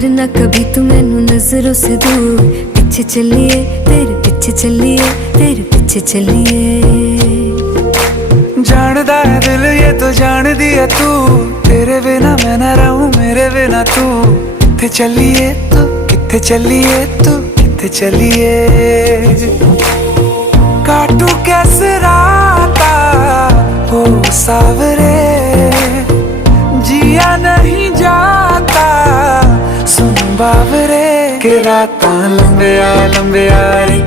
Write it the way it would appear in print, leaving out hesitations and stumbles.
करना कभी तू मैनू नजरों से दूर। पीछे चलिए तेरे पीछे चलिए, तेरे पीछे चलिए। जानदा है दिल ये तो जान दिया तू, तेरे बिना मैं ना रहूं मेरे बिना तू। किथे चलिए तू, किथे चलिए तू, किथे चलिए। काटू कैसे राता हो सावरे, जिया नहीं जाता सुन बावरे। के रातां लंबे आ रे